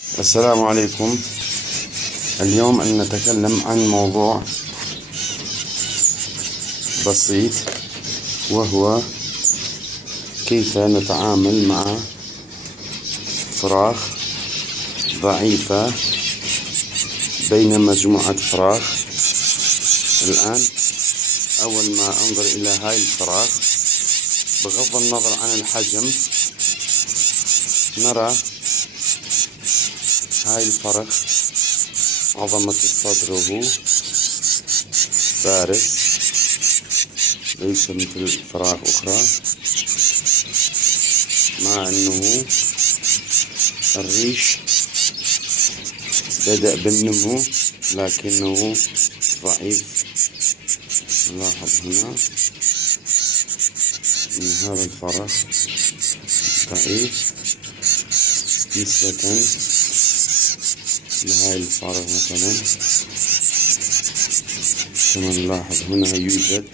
السلام عليكم. اليوم أن نتكلم عن موضوع بسيط، وهو كيف نتعامل مع فراخ ضعيفة بين مجموعة فراخ. الآن أول ما أنظر إلى هاي الفراخ، بغض النظر عن الحجم، نرى هاي الفرخ عظمة صدره بارز، ليس مثل فراخ أخرى، مع أنه الريش بدأ بالنمو لكنه ضعيف. نلاحظ هنا من هذا الفرخ ضعيف نسبة لهاي الفرخ. مثلا كما نلاحظ هنا يوجد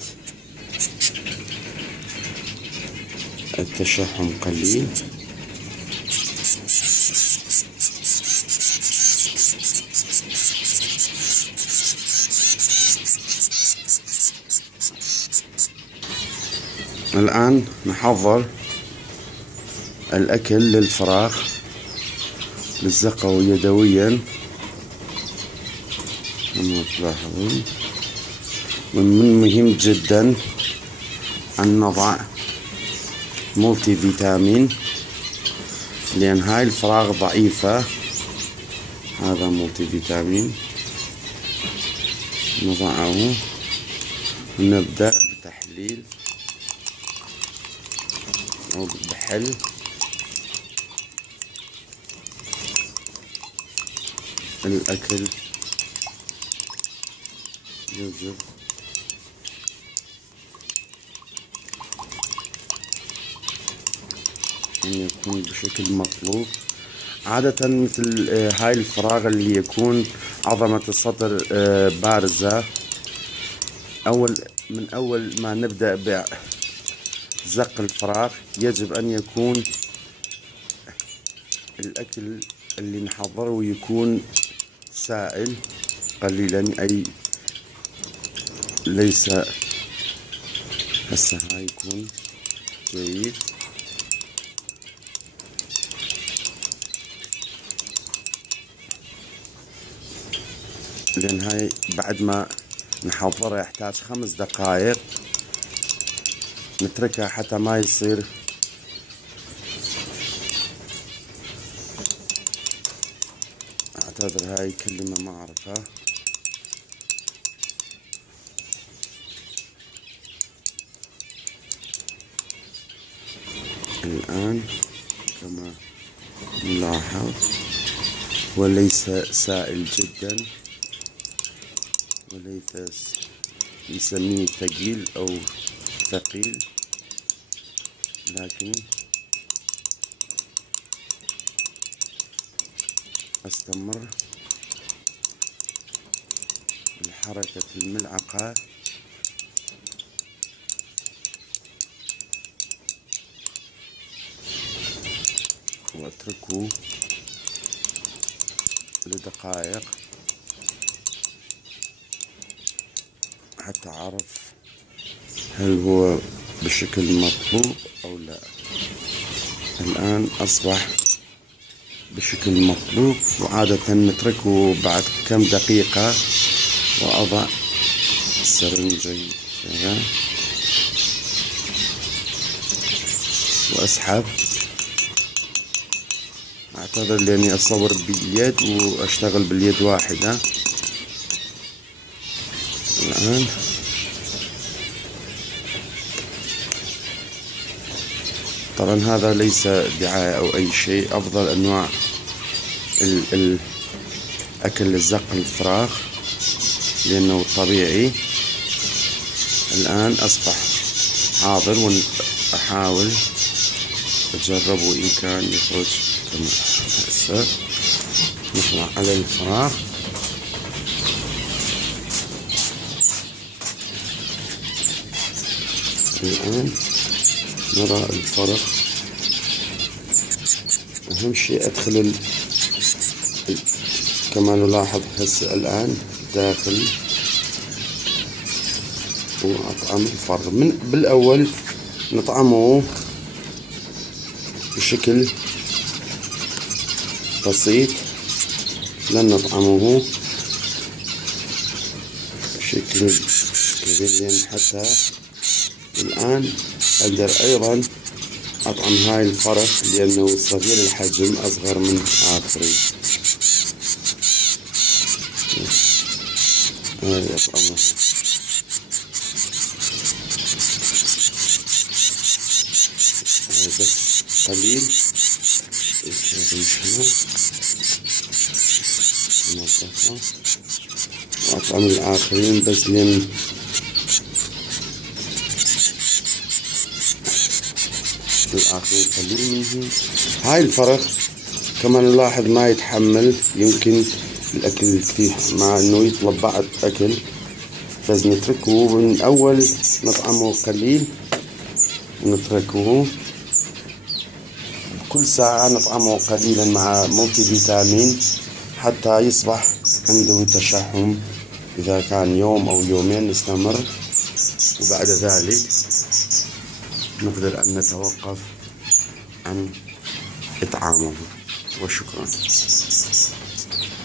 التشحم قليل. الآن نحضر الأكل للفراخ، نلزقه يدويا كما تلاحظون. ومن المهم جدا أن نضع مولتي فيتامين، لأن هاي الفراخ ضعيفة. هذا مولتي فيتامين نضعه ونبدأ بتحليل أو بحل الأكل. يجب أن يكون بشكل مطلوب، عادة مثل هاي الفراغ اللي يكون عظمة الصدر بارزة. من أول ما نبدأ بزق الفراخ يجب أن يكون الأكل اللي نحضره يكون سائل قليلا، أي ليس هسه هاي يكون جيد. لأن هاي بعد ما نحضرها يحتاج 5 دقائق، نتركها حتى ما يصير أعتذر هاي كلمة ما أعرفها. الآن كما نلاحظ وليس سائل جدا، وليس نسميه ثقيل أو ثقيل، لكن أستمر بحركة الملعقة وأتركه لدقائق حتى أعرف هل هو بشكل مطلوب أو لا. الآن أصبح بشكل مطلوب، وعادة نتركه بعد كم دقيقة وأضع السرنجة وأسحب. أعتذر لأني أصور باليد وأشتغل باليد واحدة. الآن طبعا هذا ليس دعاية أو أي شيء، أفضل أنواع الأكل الزق الفراخ لأنه طبيعي. الآن أصبح حاضر وأحاول أجربه إن كان يخرج كما هسه. نطلع على الفراخ. الآن نرى الفرق. أهم شيء أدخل كما نلاحظ هسه الآن داخل وأطعم الفرغ. بالأول نطعمه بشكل بسيط، لن نطعمه بشكل كبير، لأن حتى الآن أقدر أيضا أطعم هاي الفرخ لأنه صغير الحجم أصغر من آخرين. هاي أطعمه هاي بس قليل ننظفه وأطعم الآخرين بس لأن الآخرين قليل منهم. هاي الفرخ كما نلاحظ ما يتحمل يمكن الأكل الكثير، مع إنه يطلب بعض أكل، بس نتركه من أول نطعمه قليل ونتركه كل ساعة نطعمه قليلا مع ملتي فيتامين حتى يصبح عنده تشحم. إذا كان يوم أو يومين نستمر، وبعد ذلك نقدر أن نتوقف عن إطعامه. وشكرا.